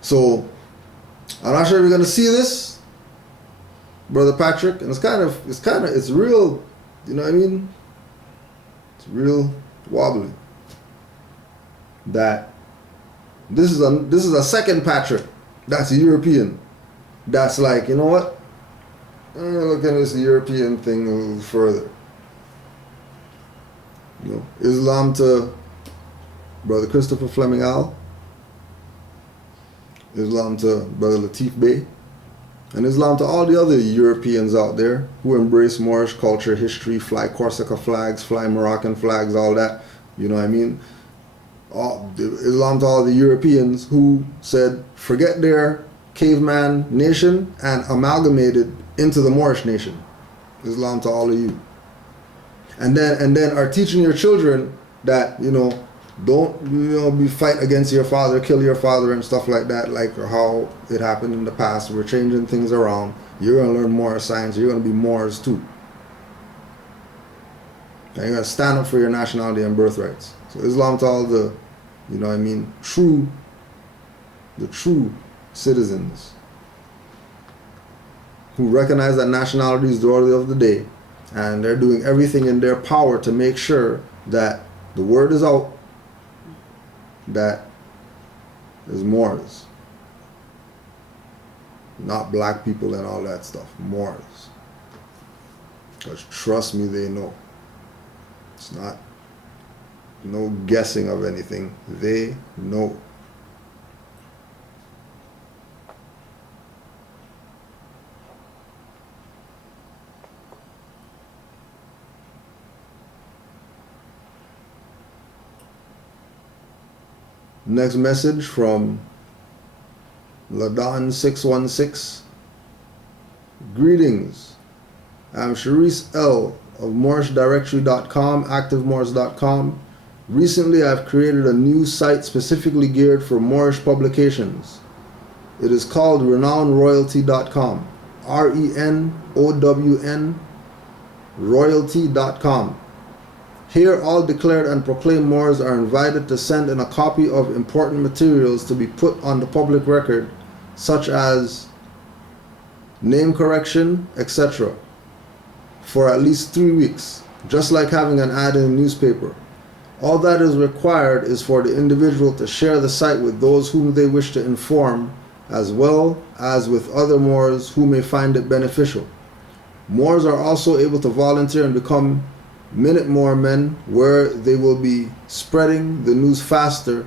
So I'm not sure if you're gonna see this, Brother Patrick, and it's real, you know what I mean? It's real wobbly. That this is a second Patrick that's a European. That's like, you know what? Look at this European thing a little further. You know, Islam to Brother Christopher Fleming Al, Islam to Brother Latif Bey, and Islam to all the other Europeans out there who embrace Moorish culture, history, fly Corsica flags, fly Moroccan flags, all that. You know what I mean? Islam to all the Europeans who said, forget their caveman nation and amalgamated into the Moorish nation. Islam to all of you. And then are teaching your children that, you know, don't, you know, be fight against your father, kill your father and stuff like that, like how it happened in the past. We're changing things around. You're going to learn Moorish science. You're going to be Moors too. And you're going to stand up for your nationality and birthrights. So Islam to all the, you know what I mean, the true citizens who recognize that nationality is the order of the day, and they're doing everything in their power to make sure that the word is out that is Moors, not black people and all that stuff. Moors. Because trust me, they know. It's not no guessing of anything. They know. Next message from Ladon616. Greetings. I'm Sharice L. of MoorishDirectory.com, ActiveMoors.com. Recently, I've created a new site specifically geared for Moorish publications. It is called RenownRoyalty.com. RENOWN Royalty.com. Here, all declared and proclaimed Moors are invited to send in a copy of important materials to be put on the public record, such as name correction, etc., for at least 3 weeks, just like having an ad in a newspaper. All that is required is for the individual to share the site with those whom they wish to inform, as well as with other Moors who may find it beneficial. Moors are also able to volunteer and become Minute More men, where they will be spreading the news faster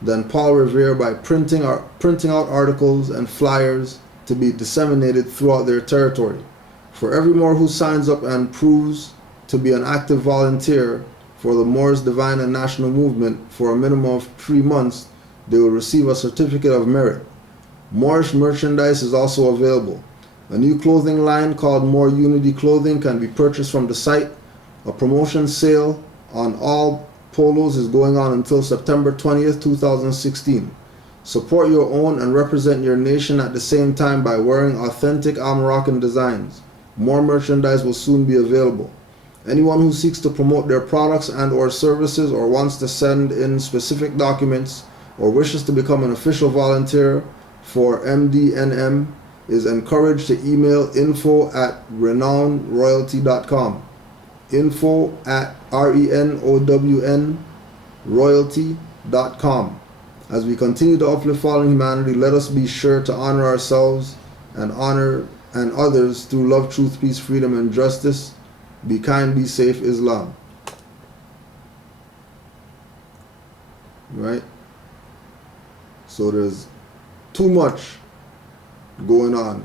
than Paul Revere by printing out articles and flyers to be disseminated throughout their territory. For every Moor who signs up and proves to be an active volunteer for the Moors Divine and National Movement for a minimum of 3 months, they will receive a certificate of merit. Moorish merchandise is also available. A new clothing line called More Unity Clothing can be purchased from the site. A promotion sale on all polos is going on until September 20th, 2016. Support your own and represent your nation at the same time by wearing authentic Al-Moroccan designs. More merchandise will soon be available. Anyone who seeks to promote their products and or services, or wants to send in specific documents, or wishes to become an official volunteer for MDNM is encouraged to email info@renownroyalty.com. info@RENOWN royalty.com. As we continue to uplift fallen humanity, let us be sure to honor ourselves and others through love, truth, peace, freedom, and justice. Be kind, be safe, Islam. Right? So there's too much going on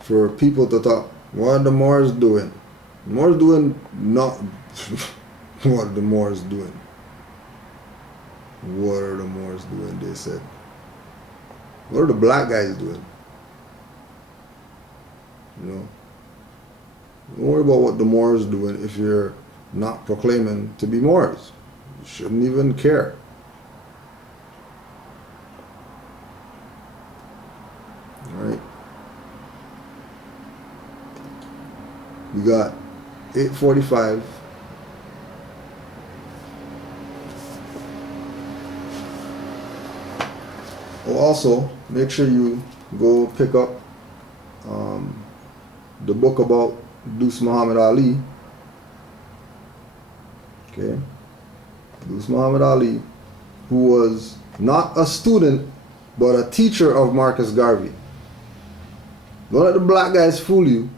for people to talk. What are the Moors doing? The Moors doing not what are the Moors doing? What are the Moors doing? They said. What are the black guys doing? You know? Don't worry about what the Moors doing if you're not proclaiming to be Moors. You shouldn't even care. Alright. We got 8:45. Also, make sure you go pick up the book about Duse Muhammad Ali. Okay, Duse Muhammad Ali, who was not a student but a teacher of Marcus Garvey. Don't let the black guys fool you.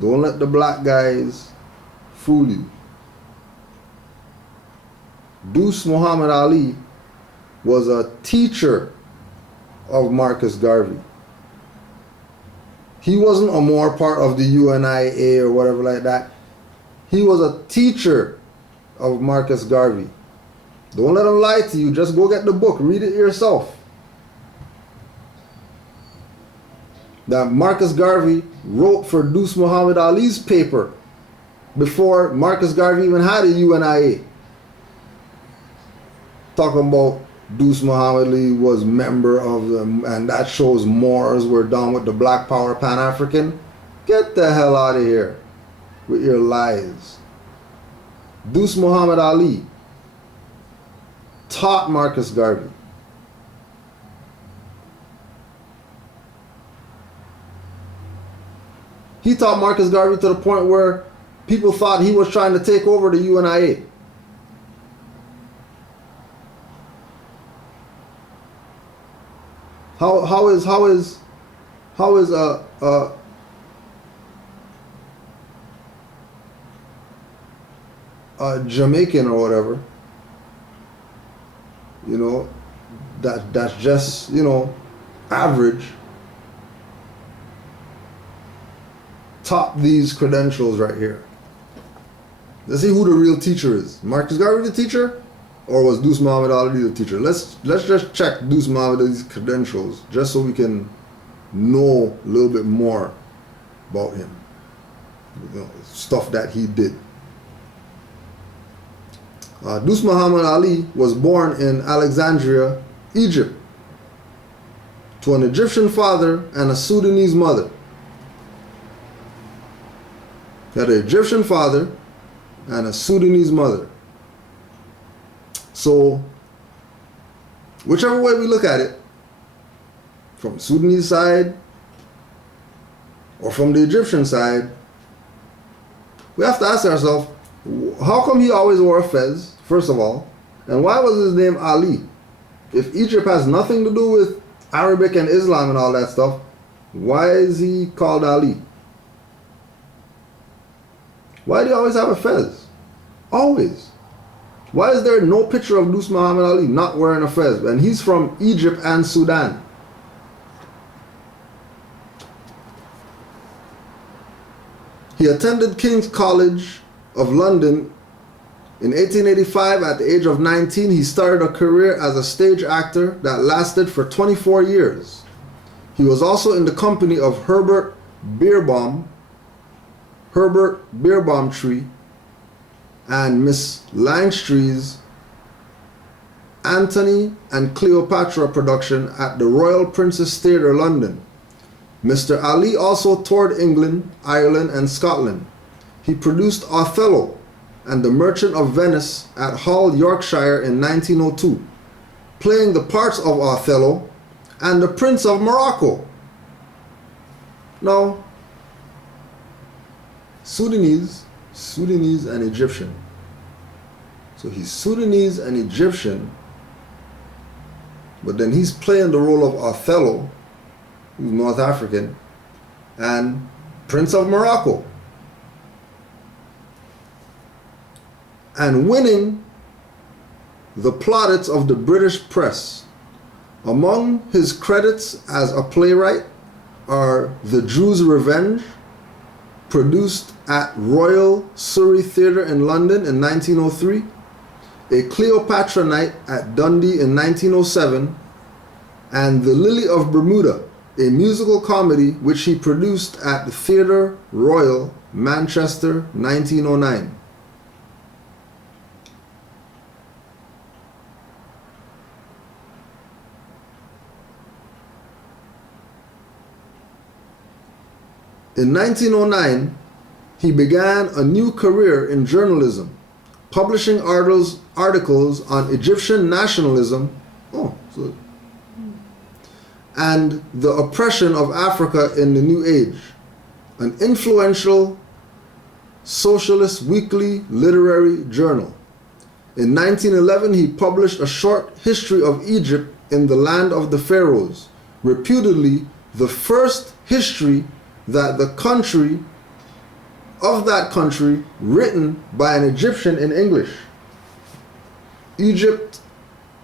Don't let the black guys fool you. Duse Muhammad Ali was a teacher of Marcus Garvey. He wasn't a more part of the UNIA or whatever like that. He was a teacher of Marcus Garvey. Don't let them lie to you. Just go get the book. Read it yourself. That Marcus Garvey wrote for Duse Muhammad Ali's paper before Marcus Garvey even had a UNIA. Talking about Duse Muhammad Ali was member of them, and that shows Moors were done with the Black Power Pan-African. Get the hell out of here with your lies. Duse Muhammad Ali taught Marcus Garvey. He taught Marcus Garvey to the point where people thought he was trying to take over the UNIA. How is a Jamaican or whatever, you know, that's just, you know, average, top these credentials right here? Let's see who the real teacher is. Marcus Garvey the teacher, or was Duse Muhammad Ali the teacher? Let's just check Duse Muhammad Ali's credentials just so we can know a little bit more about him, you know, stuff that he did. Duse Muhammad Ali was born in Alexandria, Egypt, to an Egyptian father and a Sudanese mother. He had an Egyptian father and a Sudanese mother. So, whichever way we look at it, from the Sudanese side or from the Egyptian side, we have to ask ourselves, how come he always wore a fez, first of all, and why was his name Ali? If Egypt has nothing to do with Arabic and Islam and all that stuff, why is he called Ali? Why do you always have a fez? Always. Why is there no picture of Duse Muhammad Ali not wearing a fez? And he's from Egypt and Sudan. He attended King's College of London in 1885. At the age of 19, he started a career as a stage actor that lasted for 24 years. He was also in the company of Herbert Beerbohm-Tree and Miss Langstrey's Antony and Cleopatra production at the Royal Princess Theatre, London. Mr. Ali also toured England, Ireland, and Scotland. He produced Othello and The Merchant of Venice at Hull, Yorkshire in 1902, playing the parts of Othello and the Prince of Morocco. Now, Sudanese and Egyptian. So he's Sudanese and Egyptian, but then he's playing the role of Othello, who's North African, and Prince of Morocco, and winning the plaudits of the British press. Among his credits as a playwright are The Jew's Revenge, produced at Royal Surrey Theatre in London in 1903, A Cleopatra Night at Dundee in 1907, and The Lily of Bermuda, a musical comedy which he produced at the Theatre Royal, Manchester, 1909. In 1909, he began a new career in journalism, publishing articles articles on Egyptian nationalism and the oppression of Africa in the New Age, an influential socialist weekly literary journal. In 1911, he published a short history of Egypt in the Land of the Pharaohs, reputedly the first history that that country written by an Egyptian in English. Egypt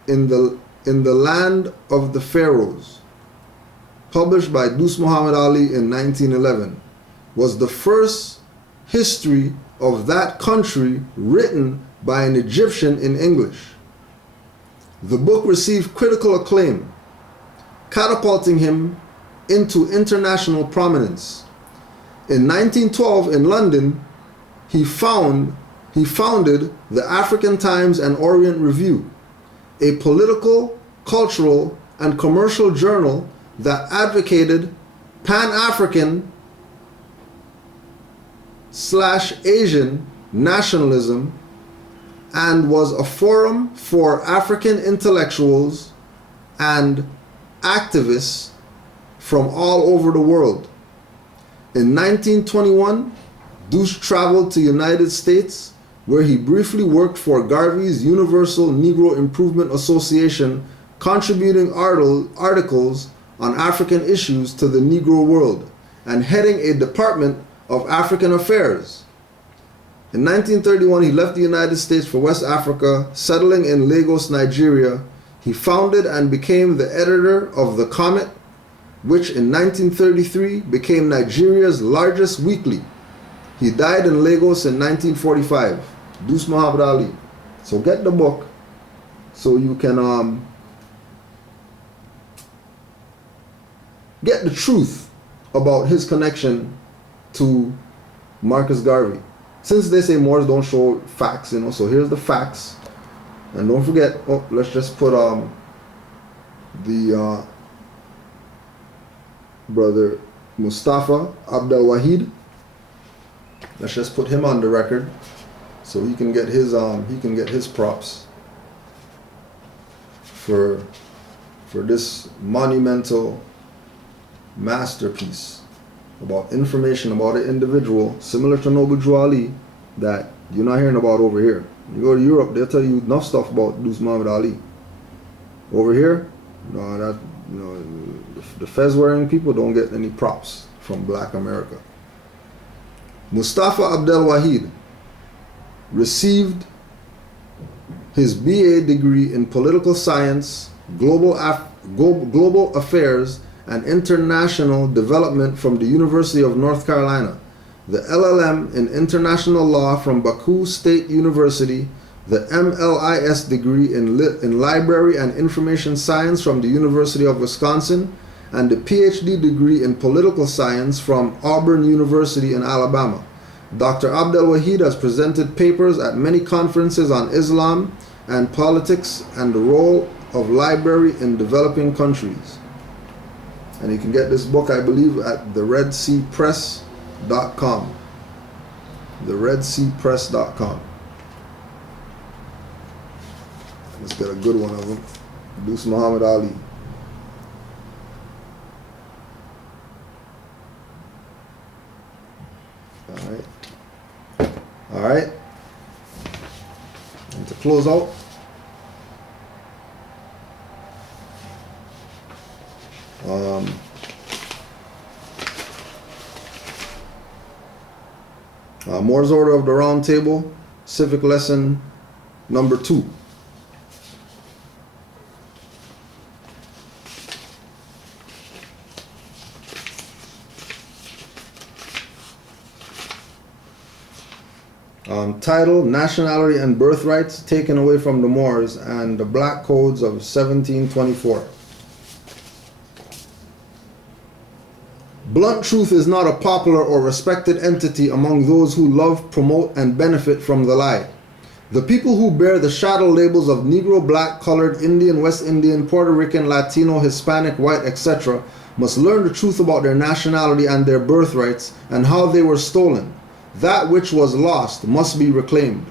in the Land of the Pharaohs, published by Duse Muhammad Ali in 1911, was the first history of that country written by an Egyptian in English. The book received critical acclaim, catapulting him into international prominence. In 1912 in London, he founded the African Times and Orient Review, a political, cultural, and commercial journal that advocated Pan-African/Asian nationalism and was a forum for African intellectuals and activists from all over the world. In 1921, Duse traveled to the United States, where he briefly worked for Garvey's Universal Negro Improvement Association, contributing articles on African issues to the Negro world and heading a department of African affairs. In 1931, he left the United States for West Africa, settling in Lagos, Nigeria. He founded and became the editor of The Comet, which in 1933 became Nigeria's largest weekly. He died in Lagos in 1945. Duse Muhammad Ali. So get the book so you can get the truth about his connection to Marcus Garvey. Since they say Moors don't show facts, so here's the facts. And don't forget, let's just put the brother Mustafa Abdel Wahid. Let's just put him on the record so he can get his props for this monumental masterpiece about information about an individual similar to Noble Drew Ali that you're not hearing about over here. You go to Europe, they'll tell you enough stuff about Duse Muhammad Ali. Over here, the fez wearing people don't get any props from Black America. Mustafa Abdel Wahid received his BA degree in political science, global affairs, and international development from the University of North Carolina, the LLM in international law from Baku State University, the MLIS degree in library and information science from the University of Wisconsin, and the PhD degree in political science from Auburn University in Alabama. Dr. Abdel Wahid has presented papers at many conferences on Islam and politics and the role of library in developing countries. And you can get this book, I believe, at theredseapress.com. Theredseapress.com. Let's get a good one of them. Duse Muhammad Ali. All right. And to close out, Moore's Order of the Round Table, Civic Lesson number 2. Title, Nationality and Birthrights Taken Away from the Moors and the Black Codes of 1724. Blunt truth is not a popular or respected entity among those who love, promote, and benefit from the lie. The people who bear the shadow labels of Negro, Black, Colored, Indian, West Indian, Puerto Rican, Latino, Hispanic, White, etc. must learn the truth about their nationality and their birthrights and how they were stolen. That which was lost must be reclaimed.